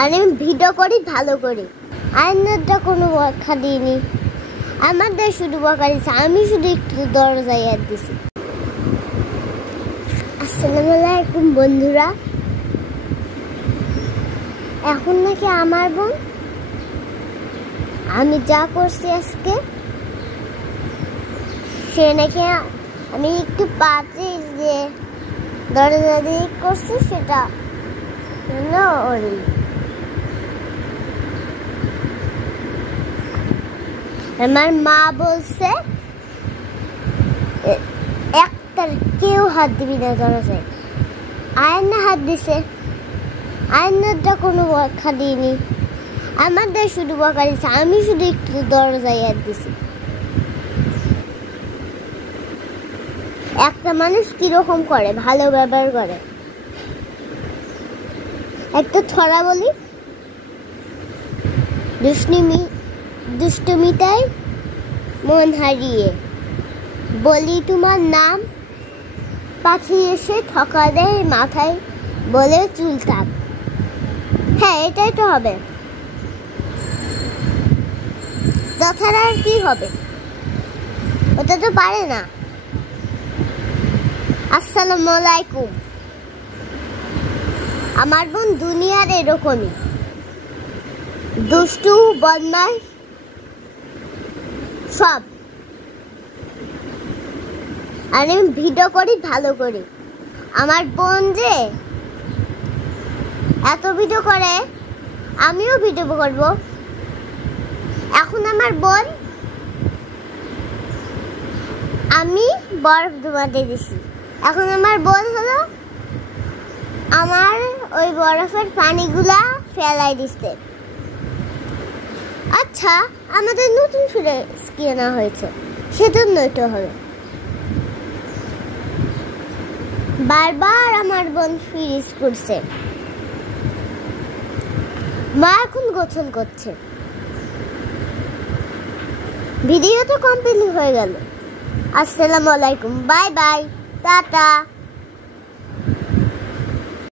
আর আমি ভিডিও করি ভালো করি। আইনারটা কোনো বকা দিইনি, আমাদের শুধু বকা দিচ্ছে, আমি শুধু একটু দরজায় হাত দিছি। আসসালামু আলাইকুম বন্ধুরা। এখন নাকি আমার বোন আমি যা করছি আজকে, সে নাকি আমি একটু পাচ্ছি যে দরজা দিয়ে করছি সেটা ওরই। আমার মা বলছে একটা কেউ হাত দিবি না দরজায়। আয়না হাত দিছে, আয়নাটা কোনো বকা দিইনি, আমাদের শুধু বকা দিচ্ছে, আমি শুধু একটু দরজায় হাত দিছি। একটা মানুষ কিরকম করে, ভালো ব্যবহার করে। একটা ছড়া বলি, দুষ্টুমিটাই মন হারিয়ে, বলি তোমার নাম, পাখি এসে ঠকা দেয় মাথায়, বলে চুল থাক। হ্যাঁ, এটাই তো হবে, তাছাড়া আর কি হবে? ওটা তো পারে না। আসসালামু আলাইকুম। আমার বোন দুনিয়ার এরকমই দুষ্টু, বদমাশ সব। আর আমি ভিডিও করি ভালো করি। আমার বোন যে এত ভিডিও করে, আমিও ভিডিও করব। এখন আমার বোন, আমি বরফ ধোয়াতে দিছি। এখন আমার বোন হলো আমার ওই বরফের পানিগুলা ফেলাই দিচ্ছে। আচ্ছা, আমাদের নতুন ফ্রিজ কেনা হয়েছে, সেজন্য এটা হবে। বারবার আমার বোন ফ্রিজ করছে। মা এখন গোসল করছে। ভিডিও তো কমপ্লিট হয়ে গেল। আসসালামু আলাইকুম, বাই বাই, টাটা।